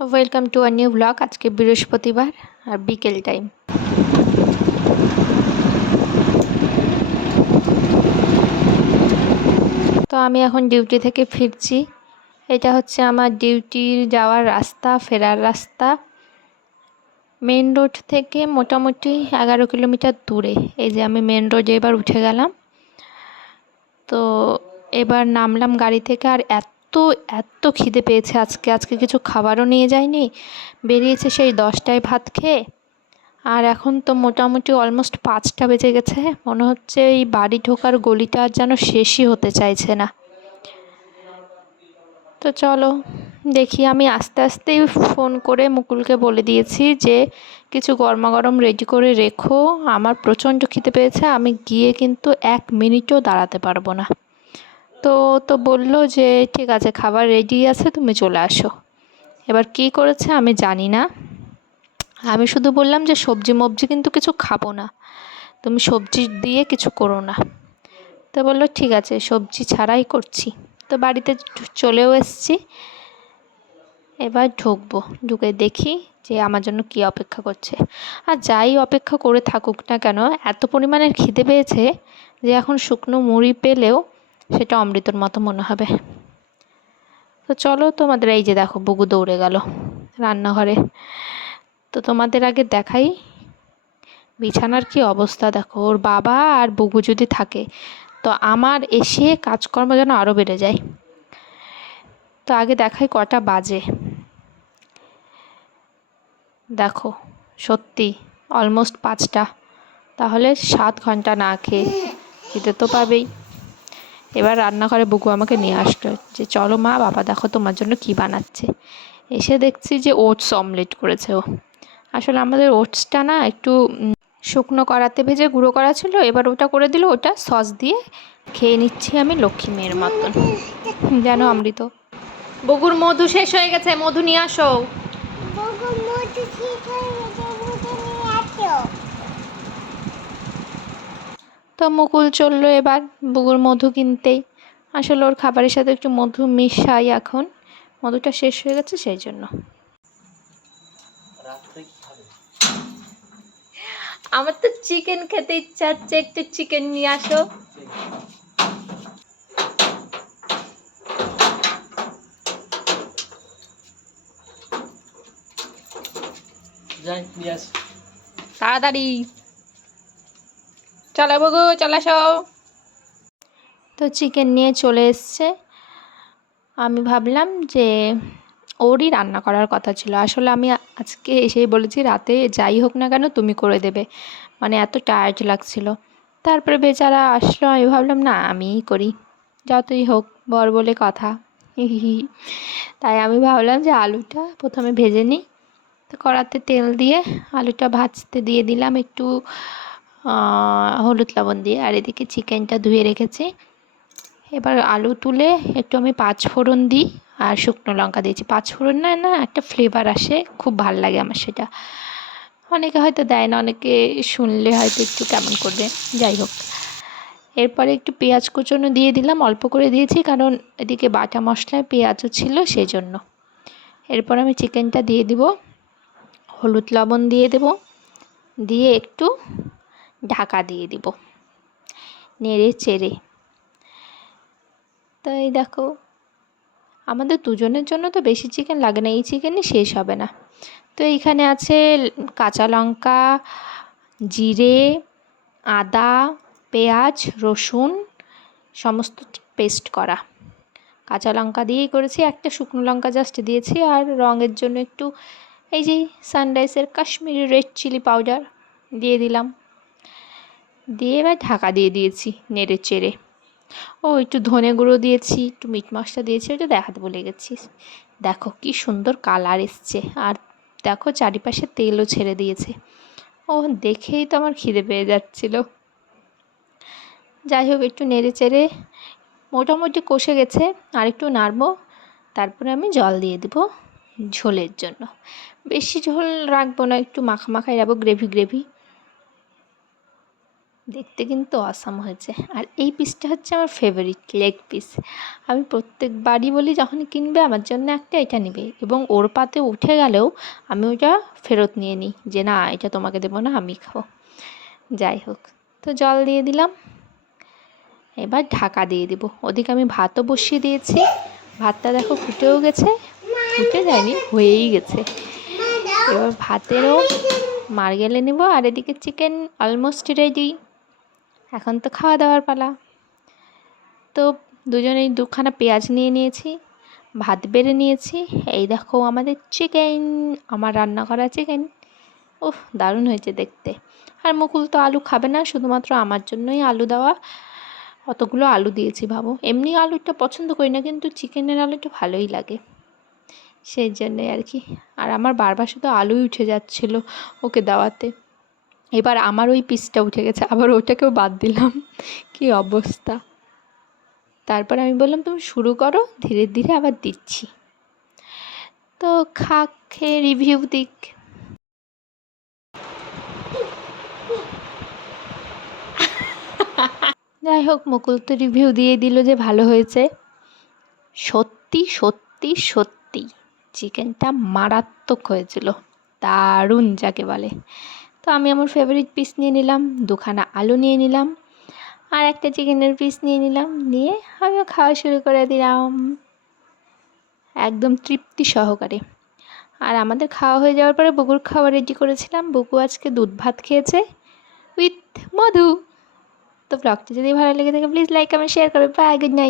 Welcome to a new blog. আজকে বৃহস্পতিবার আর বিকেল টাইম। তো আমি এখন ডিউটি থেকে ফিরছি। এটা হচ্ছে আমার ডিউটির যাওয়ার রাস্তা, ফেরার রাস্তা। মেন রোড থেকে মোটামুটি 11 কিলোমিটার দূরে। এই যে আমি মেন রোডে এবার উঠে গেলাম। তো এবার নামলাম গাড়ি থেকে, আর এত এত খিদে পেয়েছে আজকে কিছু খাবারও নিয়ে যায়নি, বেরিয়েছে সেই 10টায় ভাত খেয়ে। আর এখন তো মোটামুটি অলমোস্ট 5টা বেজে গেছে। মনে হচ্ছে এই বাড়ি ঢোকার গলিটা আর যেন শেষই হতে চাইছে না। তো চলো দেখি, আমি আস্তে আস্তেই ফোন করে মুকুলকে বলে দিয়েছি যে কিছু গরমাগরম রেডি করে রেখো, আমার প্রচণ্ড খিদে পেয়েছে, আমি গিয়ে কিন্তু 1 মিনিটও দাঁড়াতে পারবো না। তো বললো যে ঠিক আছে, খাবার রেডি আছে, তুমি চলে আসো। এবার কী করেছে আমি জানি না, আমি শুধু বললাম যে সবজি মবজি কিন্তু কিছু খাবো না, তুমি সবজি দিয়ে কিছু করো না। তো বললো ঠিক আছে, সবজি ছাড়াই করছি। তো বাড়িতে চলেও এসেছি। এবার ঢুকবো, ঢুকে দেখি যে আমার জন্য কী অপেক্ষা করছে। আর যাই অপেক্ষা করে থাকুক না কেন, এত পরিমাণের খিদে পেয়েছে যে এখন শুকনো মুড়ি পেলেও সেটা অমৃতর মতো মনে হবে। তো চলো, তোমাদের এই যে দেখো বুগু দৌড়ে গেল রান্নাঘরে। তো তোমাদের আগে দেখাই বিছানার কি অবস্থা, দেখো। ওর বাবা আর বুবু যদি থাকে তো আমার এসে কাজকর্ম যেন আরও বেড়ে যায়। তো আগে দেখাই কটা বাজে। দেখো, সত্যি অলমোস্ট 5টা, তাহলে 7 ঘন্টা না খেয়ে খিদে তো পাবেই। এবার রান্নাঘরে বুবু আমাকে নিয়ে আসলো যে চলো মা, বাবা দেখো তোমার জন্য কি বানাচ্ছে। এসে দেখছি যে ওটস অমলেট করেছে ও। আসলে আমাদের ওটসটা না একটু শুকনো কড়াতে ভেজে গুঁড়ো করা ছিল, এবার ওটা করে দিল, ওটা সস দিয়ে খেয়ে নিচ্ছি আমি লক্ষ্মী মেয়ের মতন, যেন অমৃত। বগুর মধু শেষ হয়ে গেছে, মধু নিয়ে আসো। তো মুকুল চললো এবার বুগুর মধু কিনতেই। আসলে ওর খাবারের সাথে একটু মধু মিশাই, এখন মধুটা শেষ হয়ে গেছে সেই জন্য। আমার তো চিকেন খেতে ইচ্ছা হচ্ছে, একটু চিকেন নিয়ে আসো। তাড়াতাড়ি চলো বগু, চলে আসো। তো চিকেন নিয়ে চলে এসছে। আমি ভাবলাম যে ওরই রান্না করার কথা ছিল, আসলে আমি আজকে এসেই বলেছি রাতে যাই হোক না কেন তুমি করে দেবে, মানে এত টায়ার্ড লাগছিল। তারপরে বেচারা আসলো, আমি ভাবলাম না আমিই করি, যতই হোক বর বলে কথা। তাই আমি ভাবলাম যে আলুটা প্রথমে ভেজে নিই। তো কড়াতে তেল দিয়ে আলুটা ভাজতে দিয়ে দিলাম একটু হলুদ লবণ দিয়ে, আর এদিকে চিকেনটা ধুয়ে রেখেছি। এবার আলু তুলে একটু আমি 5 ফোড়ন দিই আর শুকনো লঙ্কা দিয়েছি। 5 ফোড়ন না না একটা ফ্লেভার আসে, খুব ভাল লাগে আমার সেটা। অনেকে হয়তো দেয় না, অনেকে শুনলে হয়তো একটু কেমন করবে, যাই হোক। এরপরে একটু পেঁয়াজ কুচনো দিয়ে দিলাম, অল্প করে দিয়েছি কারণ এদিকে বাটা মশলায় পেঁয়াজও ছিল সেই জন্য। এরপর আমি চিকেনটা দিয়ে দিব, হলুদ লবণ দিয়ে দেব, দিয়ে একটু ঢাকা দিয়ে দিব, নেড়ে চেড়ে। তো এই দেখো, আমাদের দুজনের জন্য তো বেশি চিকেন লাগে না, এই চিকেনই শেষ হবে না। তো এইখানে আছে কাঁচা লঙ্কা, জিরে, আদা, পেঁয়াজ, রসুন সমস্ত পেস্ট করা। কাঁচা লঙ্কা দিয়েই করেছি, একটা শুকনো লঙ্কা জাস্ট দিয়েছি, আর রঙের জন্য একটু এই যে সানরাইসের কাশ্মীরি রেড চিলি পাউডার দিয়ে দিলাম। দিয়ে এবার ঢাকা দিয়ে দিয়েছি নেড়ে চেড়ে। ও একটু ধনে গুঁড়ো দিয়েছি, একটু মিট মশলা দিয়েছি, ওটা দেখাতে ভুলে গেছি। দেখো কি সুন্দর কালার এসছে, আর দেখো চারিপাশে তেলও ছেড়ে দিয়েছে। ও দেখেই তো আমার খিদে পেয়ে যাচ্ছিল। যাই হোক, একটু নেড়ে চেড়ে মোটামুটি কষে গেছে, আর একটু নাড়বো। তারপরে আমি জল দিয়ে দেবো ঝোলের জন্য। বেশি ঝোল রাখবো না, একটু মাখা মাখাই রাখবো, গ্রেভি গ্রেভি। দেখতে কিন্তু অসাম হয়েছে। আর এই পিসটা হচ্ছে আমার ফেভারিট লেগ পিস। আমি প্রত্যেকবারই বলি যখন কিনবে আমার জন্য একটা এটা নিবে, এবং ওর পাতে উঠে গেলেও আমি ওটা ফেরত নিয়ে নিই যে না এটা তোমাকে দেবো না, আমি খাবো। যাই হোক, তো জল দিয়ে দিলাম, এবার ঢাকা দিয়ে দিব। ওদিকে আমি ভাতও বসিয়ে দিয়েছি। ভাতটা দেখো ফুটেও গেছে, ফুটে যায়নি, হয়েই গেছে। এবার ভাতেরও মার গেলে নেব। আর এদিকে চিকেন অলমোস্ট রেডি। এখন তো খাওয়া দাওয়ার পালা। তো দুজনেই দুখানা পেঁয়াজ নিয়ে নিয়েছি, ভাত বেড়ে নিয়েছি। এই দেখো আমাদের চিকেন, আমার রান্না করা চিকেন। উফ, দারুণ হয়েছে দেখতে। আর মুকুল তো আলু খাবে না, শুধুমাত্র আমার জন্যই আলু দেওয়া। অতগুলো আলু দিয়েছি ভাবো। এমনি আলুটা পছন্দ করি না, কিন্তু চিকেনের আলুটা ভালোই লাগে, সেই জন্যই আর কি। আর আমার বারবার শুধু আলুই উঠে যাচ্ছিল ওকে দেওয়াতে। এবার আমার ওই পিসটা উঠে গেছে, আবার ওটাকেও বাদ দিলাম। কি অবস্থা। তারপর আমি বললাম তুমি শুরু করো, ধীরে ধীরে আবার দিচ্ছি। তো খেয়ে রিভিউ দিক। যাই হোক, মুকুল তো রিভিউ দিয়ে দিল যে ভালো হয়েছে। সত্যি সত্যি সত্যি চিকেনটা মারাত্মক হয়েছিল, দারুণ যাকে বলে। তো আমি আমার ফেভারিট পিস নিয়ে নিলাম, দুখানা আলু নিয়ে নিলাম, আর একটা চিকেনের পিস নিয়ে নিলাম, নিয়ে আমিও খাওয়া শুরু করে দিলাম একদম তৃপ্তি সহকারে। আর আমাদের খাওয়া হয়ে যাওয়ার পরে বুকুর খাওয়া রেডি করেছিলাম। বুকু আজকে দুধ ভাত খেয়েছে উইথ মধু। তো ব্লগটি যদি ভালো লেগে থাকে প্লিজ লাইক কমেন্ট শেয়ার করবে। Bye, good night.